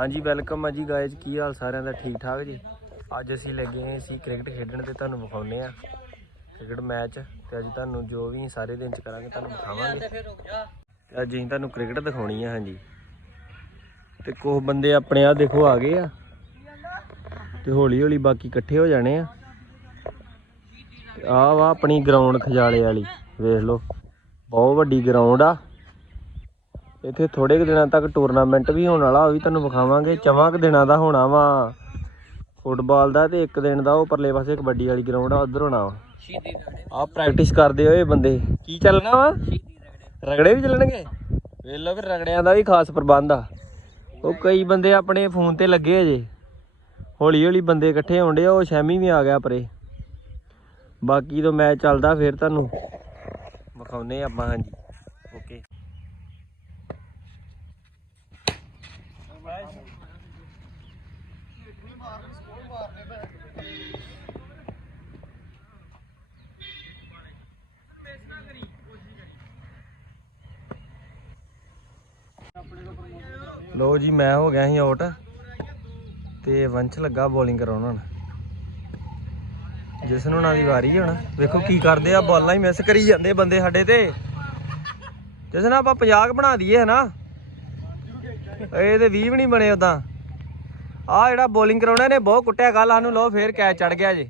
ਹਾਂਜੀ ਵੈਲਕਮ ਆ ਜੀ ਗਾਇਜ਼ ਕੀ ਹਾਲ ਸਾਰਿਆਂ ਦਾ? ਠੀਕ ਠਾਕ ਜੀ? ਅੱਜ ਅਸੀਂ ਲੱਗੇ ਹਾਂ ਸੀ ਕ੍ਰਿਕਟ ਖੇਡਣ ਤੇ ਤੁਹਾਨੂੰ ਵਿਖਾਉਨੇ ਆ ਕ੍ਰਿਕਟ ਮੈਚ ਤੇ ਅੱਜ ਤੁਹਾਨੂੰ ਜੋ ਵੀ ਸਾਰੇ ਦਿਨ ਚ ਕਰਾਂਗੇ, ਤੁਹਾਨੂੰ ਵਿਖਾਵਾਂਗੇ। ਤੇ ਅੱਜ ਅਸੀਂ ਤੁਹਾਨੂੰ ਕ੍ਰਿਕਟ ਦਿਖਾਉਣੀ ਆ, ਹਾਂਜੀ। ਤੇ ਕੁਝ ਬੰਦੇ ਆਪਣੇ ਆ ਦੇਖੋ, ਆ ਗਏ ਆ। ਤੇ ਹੌਲੀ ਹੌਲੀ ਬਾਕੀ ਇਕੱਠੇ ਹੋ ਜਾਣੇ ਆ। ਤੇ ਆਹ ਵਾ ਆਪਣੀ ਗਰਾਊਂਡ ਖਜਾਲੇ ਵਾਲੀ, ਵੇਖ ਲਓ। ਬਹੁਤ ਵੱਡੀ ਗਰਾਊਂਡ ਆ। ਇੱਥੇ ਥੋੜੇ ਕੁ ਦਿਨਾਂ ਤੱਕ ਟੂਰਨਾਮੈਂਟ ਵੀ ਹੋਣ ਵਾਲਾ ਉਹ ਵੀ ਤੁਹਾਨੂੰ ਵਿਖਾਵਾਂਗੇ। ਚਵਾਂ ਕੁ ਦਿਨਾਂ ਦਾ ਹੋਣਾ ਵਾ। ਫੁੱਟਬਾਲ ਦਾ ਤੇ ਇੱਕ ਦਿਨ ਦਾ ਉਹ ਪਰਲੇ ਪਾਸੇ ਕਬੱਡੀ ਵਾਲੀ ਗਰਾਊਂਡ ਆ ਉਧਰ ਹੋਣਾ ਵਾ। ਆ ਪ੍ਰੈਕਟਿਸ ਕਰਦੇ ਹੋਏ ਬੰਦੇ। ਕੀ ਚੱਲਣਾ ਵਾ? ਰਗੜੇ। ਵੀ ਚੱਲਣਗੇ? ਵੇਖ ਲਓ ਫਿਰ ਰਗੜਿਆਂ ਦਾ ਵੀ ਖਾਸ ਪ੍ਰਬੰਧ ਆ। ਉਹ ਕਈ ਬੰਦੇ ਆਪਣੇ ਫੋਨ ਤੇ ਲੱਗੇ ਅਜੇ ਹੌਲੀ ਹੌਲੀ ਬੰਦੇ ਇਕੱਠੇ ਹੋਣਦੇ ਆ ਉਹ ਸ਼ੈਮੀ ਵੀ ਆ ਗਿਆ ਪਰੇ। ਬਾਕੀ ਤੋਂ ਮੈਚ ਚੱਲਦਾ ਫਿਰ ਤੁਹਾਨੂੰ ਵਿਖਾਉਨੇ ਆਪਾਂ ਹਾਂਜੀ। ਓਕੇ ਲੋ ਜੀ, ਮੈਂ ਹੋ ਗਿਆ ਸੀ ਆਊਟ ਤੇ ਵੰਸ਼ ਲੱਗਾ ਬੋਲਿੰਗ ਕਰਾਉਣ ਹੁਣ। ਜਿਸ ਨੂੰ ਉਹਨਾਂ ਦੀ ਵਾਰੀ ਹੁਣ। ਵੇਖੋ ਕੀ ਕਰਦੇ ਆ, ਬਾਲਾਂ ਹੀ ਮਿਸ ਕਰੀ ਜਾਂਦੇ ਬੰਦੇ ਸਾਡੇ ਤੇ। ਜਿਸ ਨਾਲ ਆਪਾਂ 50 ਬਣਾ ਦਈਏ ਹਨਾ। ਇਹ ਤੇ 20 ਵੀ ਨਹੀਂ ਬਣੇ ਉਦਾਂ ਆ ਜਿਹੜਾ ਬੋਲਿੰਗ ਕਰਾਉਣਾ ਨੇ ਬਹੁਤ ਕੁੱਟਿਆ ਗੱਲ ਸਾਨੂੰ ਲੋ ਫੇਰ ਕੈਚ ਚੜ ਗਿਆ ਜੀ।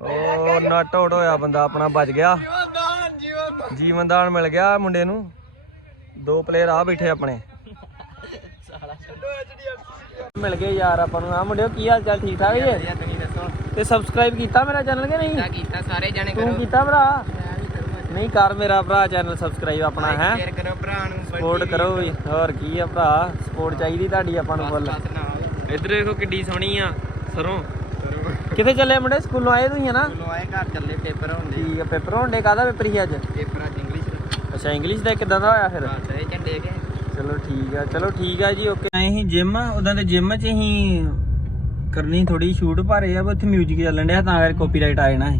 ਉਹ ਨਟ ਆਊਟ ਹੋਇਆ ਬੰਦਾ ਆਪਣਾ ਬਚ ਗਿਆ। ਜੀਵਨਦਾਨ ਮਿਲ ਗਿਆ ਮੁੰਡੇ ਨੂੰ। ਦੋ ਪਲੇਅਰ ਆ ਬੈਠੇ ਆਪਣੇ। ਮਿਲ ਗਏ ਯਾਰ ਆਪਾਂ ਨੂੰ। ਆ ਮੁੰਡਿਓ ਕੀ ਹਾਲ ਚਾਲ ਠੀਕ ਠਾਕ ਜੀ ਤੇ ਸਬਸਕ੍ਰਾਈਬ ਕੀਤਾ ਮੇਰਾ ਚੈਨਲ ਕਿ ਨਹੀਂ? ਕੀਤਾ ਸਾਰੇ ਜਣੇ ਕਰੋ। ਕੀਤਾ ਭਰਾ? ਨਹੀਂ ਕਰ ਮੇਰਾ ਭਰਾ ਚੈਨਲ ਸਬਸਕ੍ਰਾਈਬ ਆਪਣਾ ਹੈ? ਸ਼ੇਅਰ ਕਰੋ ਭਰਾ ਨੂੰ ਸਪੋਰਟ ਕਰੋ ਵੀ। ਹੋਰ ਕੀ ਆ ਭਰਾ? ਸਪੋਰਟ ਚਾਹੀਦੀ ਤੁਹਾਡੀ ਆਪਾਂ ਨੂੰ ਫੁੱਲ ਇੱਧਰ ਦੇਖੋ ਕਿੱਡੀ ਸੋਹਣੀ ਆ ਸਰੋਂ। ਕਿੱਥੇ ਚੱਲੇ ਮੁੰਡੇ? ਸਕੂਲੋਂ ਆਏ ਤੁਸੀਂ ਹਨਾ? ਚਲੋ ਆਏ ਘਰ ਚੱਲੇ ਪੇਪਰ ਹੁੰਦੇ ਠੀਕ ਆ ਪੇਪਰ ਡੇ ਕਾਹਦਾ ਪੇਪਰ ਹੀ ਅੱਜ? ਪੇਪਰ ਅੱਜ ਇੰਗਲਿਸ਼ ਦਾ। ਅੱਛਾ ਇੰਗਲਿਸ਼ ਦਾ ਕਿਦਾਂ ਦਾ ਹੋਇਆ ਫਿਰ? ਇਹ ਝੰਡੇ ਕੇ ਚਲੋ ਠੀਕ ਆ ਚਲੋ ਠੀਕ ਆ ਜੀ ਓਕੇ। ਅਸੀਂ ਜਿਮ ਉਦਾਂ ਤੇ ਜਿਮ 'ਚ ਅਸੀਂ ਕਰਨੀ ਥੋੜੀ ਸ਼ੂਟ ਭਾਰੇ ਆ ਵੀ ਉੱਥੇ 뮤직 ਚੱਲਣ ਡਿਆ ਤਾਂ ਕਰਕੇ ਕਾਪੀਰਾਈਟ ਆ ਜਾਣਾ ਹੈ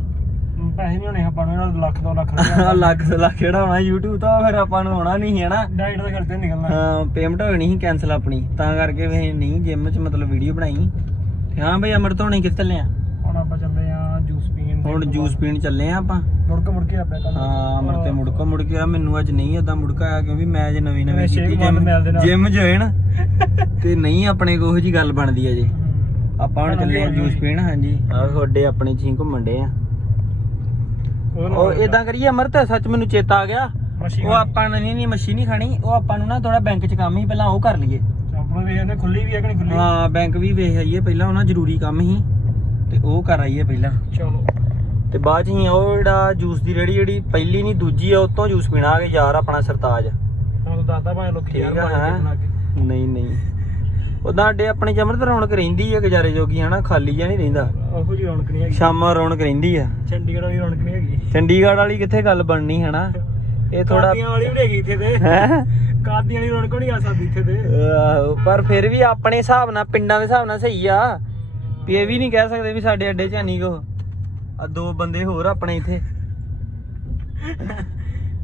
ਪੈਸੇ ਨਹੀਂ ਹੋਣੇ ਆਪਾਂ ਨੂੰ ਇਹਨਾਂ ਲੱਖ ਦੋ ਲੱਖ ਲੱਖ ਤੋਂ ਲੱਖ ਜਿਹੜਾ ਹੋਣਾ YouTube ਤੋਂ ਫਿਰ ਆਪਾਂ ਨੂੰ ਹੋਣਾ ਨਹੀਂ ਹੈ ਨਾ। ਡਾਈਟ ਦਾ ਖਰਚਾ ਨਿਕਲਣਾ। ਹਾਂ ਪੇਮੈਂਟ ਹੋਣੀ ਸੀ ਕੈਨਸਲ ਆਪਣੀ। ਤਾਂ ਕਰਕੇ ਵੀ ਅਸੀਂ ਨਹੀਂ ਜਿਮ 'ਚ ਮਤਲਬ ਵੀਡੀਓ ਬਣਾਈ। ਤੇ ਹਾਂ ਬਈ ਅਮਰਤ ਹੋਣੀ ਕਿੱਥੇ ਚੱਲੇ ਆ? ਹੁਣ ਆਪਾਂ ਚੱਲੇ ਆ ਜੂਸ ਪੀਣ ਹੁਣ ਜੂਸ ਪੀਣ ਚੱਲੇ ਆ ਆਪਾਂ। ਮੁੜ ਕੇ ਮੁੜ ਕੇ ਆਪਾਂ ਕੱਲ ਹਾਂ ਅਮਰ ਤੇ ਮੁੜਕੋ ਮੁੜ ਕੇ ਆ ਮੈਨੂੰ ਅੱਜ ਨਹੀਂ ਏਦਾਂ ਮੁੜਕਾ ਆਇਆ ਕਿਉਂਕਿ ਮੈਂ ਨਵੀਂ ਨਵੀਂ ਕੀਤੀ। ਜਿਮ ਜੁਆਇਨ ਤੇ ਨਹੀਂ ਆਪਣੇ ਕੋਲ ਉਹੋ ਜੀ ਗੱਲ ਬਣਦੀ ਅਜੇ। ਆਪਾਂ ਹੁਣ ਚੱਲੇ ਆ ਜੂਸ ਪੀਣ ਹਾਂਜੀ। ਆਹ ਤੁਹਾਡੇ ਆਪਣੇ ਚੀਂ ਘੁੰਮਣ ਡੇ ਆ। ਉਹ ਇਦਾਂ ਕਰੀਏ ਅਮਰਤ ਸੱਚ ਮੈਨੂੰ ਚੇਤਾ ਆ ਗਿਆ। ਉਹ ਆਪਾਂ ਨੇ ਨਹੀਂ ਨਹੀਂ ਮੱਛੀ ਨਹੀਂ ਖਾਣੀ। ਉਹ ਆਪਾਂ ਨੂੰ ਨਾ ਥੋੜਾ ਬੈਂਕ 'ਚ ਕੰਮ ਹੀ ਪਹਿਲਾਂ ਉਹ ਕਰ ਲਈਏ। ਆਪਾਂ ਵੀ ਇਹਨੇ ਖੁੱਲੀ ਵੀ ਹੈ ਕਿ ਨਹੀਂ ਖੁੱਲੀ ਹਾਂ ਬੈਂਕ ਵੀ ਵੇਖ ਆਈਏ ਪਹਿਲਾਂ ਉਹਨਾਂ ਜ਼ਰੂਰੀ ਕੰਮ ਸੀ ਤੇ ਉਹ ਕਰ ਆਈਏ ਪਹਿਲਾਂ। ਚਲੋ। ਤੇ ਬਾਅਦ ਚ ਹੀ ਉਹ ਜਿਹੜਾ ਜੂਸ ਦੀ ਰੇੜੀ ਜਿਹੜੀ ਪਹਿਲੀ ਨਹੀਂ ਦੂਜੀ ਆ ਉਤੋਂ ਜੂਸ ਪੀਣਾ ਆ ਯਾਰ ਆਪਣਾ ਸਰਤਾਜ। ਹੁਣ ਦੱਸਦਾ ਭਾਵੇਂ ਲੋਕੀ ਯਾਰ ਬਣਾ ਕੇ ਕੇ। ਹੈਂ? ਨਹੀਂ ਨਹੀਂ। ਉਦਾਂ ਅੱਡੇ ਆਪਣੇ ਜਮਰ ਤੇ ਰੌਣਕ ਰਹਿੰਦੀ ਆ ਗੁਜ਼ਾਰੇ ਜੋਗੀ ਹਨਾ? ਖਾਲੀ ਜਾਂ ਨਹੀਂ ਰਹਿੰਦਾ। ਉਹੋ ਜੀ ਰੌਣਕ ਨਹੀਂ ਹੈਗੀ। ਸ਼ਾਮਾਂ ਰੌਣਕ ਰਹਿੰਦੀ ਆ। ਚੰਡੀਗੜ੍ਹ ਵਾਲੀ ਰੌਣਕ ਨਹੀਂ ਹੈਗੀ। ਚੰਡੀਗੜ੍ਹ ਵਾਲੀ ਕਿੱਥੇ ਗੱਲ ਬਣਨੀ ਹਨਾ? ਇਹ ਥੋੜਾ ਕਾਦੀਆਂ ਵਾਲੀ ਵੀ ਨੀ ਹੈਗੀ ਇੱਥੇ ਤੇ। ਹੈ? ਕਾਦੀਆਂ ਵਾਲੀ ਰੌਣਕ ਨਹੀਂ ਆ ਸਕਦੀ ਇੱਥੇ ਤੇ। ਪਰ ਫਿਰ ਵੀ ਆਪਣੇ ਹਿਸਾਬ ਨਾਲ ਪਿੰਡਾਂ ਦੇ ਹਿਸਾਬ ਨਾਲ ਸਹੀ ਆ। ਵੀ ਇਹ ਵੀ ਨਹੀਂ ਕਹਿ ਸਕਦੇ ਵੀ ਸਾਡੇ ਅੱਡੇ 'ਚ ਨਹੀਂ ਕੋ ਆ ਦੋ ਬੰਦੇ ਹੋਰ ਆਪਣੇ ਇੱਥੇ।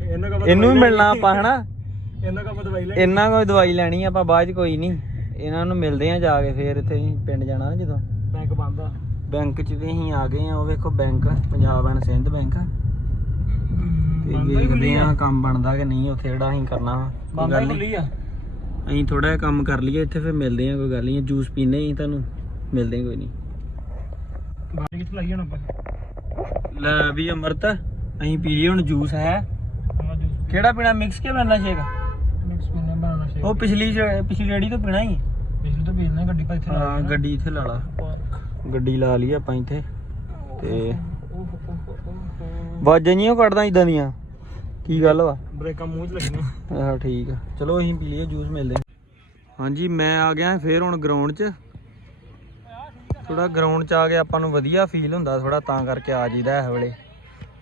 ਇਹਨਾਂ ਕੋਲ ਇਹਨੂੰ ਵੀ ਮਿਲਣਾ ਆਪਾਂ ਹਨਾ? ਇਹਨਾਂ ਕੋਲ ਦਵਾਈ ਇਹਨਾਂ ਲੈਣੀ ਆਪਾਂ ਬਾਅਦ 'ਚ ਕੋਈ ਨਹੀਂ। ਇਹਨਾਂ ਨੂੰ ਮਿਲਦੇ ਆ ਜਾ ਕੇ ਫੇਰ ਇੱਥੇ ਅਸੀਂ ਪਿੰਡ ਜਾਣਾ ਨਾ ਜਦੋਂ। ਬੈਂਕ ਬੰਦ ਆ। ਬੈਂਕ 'ਚ ਵੀ ਅਸੀਂ ਆ ਗਏ ਆ ਉਹ ਵੇਖੋ bank Punjab and Sindh bank. ਤੇ ਵੇਖਦੇ ਆ। ਕੰਮ ਬਣਦਾ ਕਿ ਨਹੀਂ ਉੱਥੇ ਜਿਹੜਾ ਅਸੀਂ ਕਰਨਾ ਬੰਦ ਨਹੀਂ ਖੁੱਲੀ ਆ। ਅਸੀਂ ਥੋੜਾ ਜਿਹਾ ਕੰਮ ਕਰ ਲਈਏ ਇੱਥੇ ਫਿਰ ਮਿਲਦੇ ਆ ਕੋਈ ਗੱਲ ਨਹੀਂ ਜੂਸ ਪੀਨੇ ਹੀ ਤੁਹਾਨੂੰ ਮਿਲਦੇ ਕੋਈ ਨਹੀਂ ਬਾਹਰ ਕਿੱਥੇ ਲੱਗੀ ਹੁਣ ਆਪਾਂ? ਲੈ ਵੀ ਅਮਰਤ ਅਸੀਂ ਪੀ ਲਈ ਹੁਣ ਜੂਸ ਹੈ। ਕਿਹੜਾ ਪੀਣਾ ਮਿਕਸ ਕੇ ਬਣਨਾ ਸ਼ੇਕ? ਮਿਕਸ ਪੀਣੇ ਬਣਾਉਣਾ ਸ਼ੇਕ। ਉਹ ਪਿਛਲੀ ਪਿਛਲੀ ਰੇੜੀ ਤੋਂ ਪੀਣਾ ਹੀ। ਪਿਛਲੇ ਤੋਂ ਬੀਜਣਾ ਗੱਡੀ ਪਾ ਇੱਥੇ ਹਾਂ ਗੱਡੀ ਇੱਥੇ ਲਾ ਲਾ। ਗੱਡੀ ਲਾ ਲਈ ਆਪਾਂ ਇੱਥੇ। ਤੇ ਵਾਜਾਂ ਨਹੀਂ ਕੱਢਦਾ ਇਦਾਂ ਦੀਆਂ? ਕੀ ਗੱਲ ਵਾ? ਬ੍ਰੇਕਾਂ ਮੂੰਹ 'ਚ ਲੱਗੀਆਂ। ਆਹ ਠੀਕ ਆ। ਚਲੋ ਅਸੀਂ ਪੀ ਲਈਏ ਜੂਸ ਮਿਲਦੇ। ਹਾਂਜੀ ਮੈਂ ਆ ਗਿਆ ਫੇਰ ਹੁਣ ਗਰਾਊਂਡ 'ਚ। ਥੋੜਾ ਗਰਾਊਂਡ 'ਚ ਆ ਕੇ ਆਪਾਂ ਨੂੰ ਵਧੀਆ ਫੀਲ ਹੁੰਦਾ ਥੋੜਾ ਤਾਂ ਕਰਕੇ ਆ ਜੀਦਾ ਇਸ ਵੇਲੇ।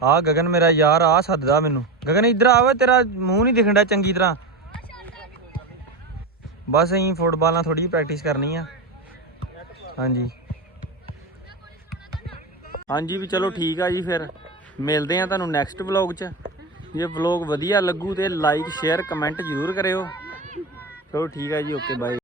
ਆ ਗਗਨ ਮੇਰਾ ਯਾਰ ਆ ਸੱਦਦਾ ਮੈਨੂੰ। ਗਗਨ ਇੱਧਰ ਆਵੇ ਤੇਰਾ ਮੂੰਹ ਨਹੀਂ ਦਿਖਣ ਡਿਆ ਚੰਗੀ ਤਰ੍ਹਾਂ। ਬਸ ਅਸੀਂ ਫੁੱਟਬਾਲ ਨਾਲ ਥੋੜੀ ਪ੍ਰੈਕਟਿਸ ਕਰਨੀ ਆ। ਹਾਂਜੀ। ਹਾਂਜੀ ਵੀ ਚਲੋ ਠੀਕ ਆ ਜੀ ਫਿਰ। ਮਿਲਦੇ ਆ ਤੁਹਾਨੂੰ ਨੈਕਸਟ ਵਲੌਗ 'ਚ। ਜੇ ਵਲੌਗ ਵਧੀਆ ਲੱਗੂ ਤੇ ਲਾਈਕ ਸ਼ੇਅਰ ਕਮੈਂਟ ਜ਼ਰੂਰ ਕਰਿਓ। ਚਲੋ ਠੀਕ ਆ ਜੀ ਓਕੇ ਬਾਏ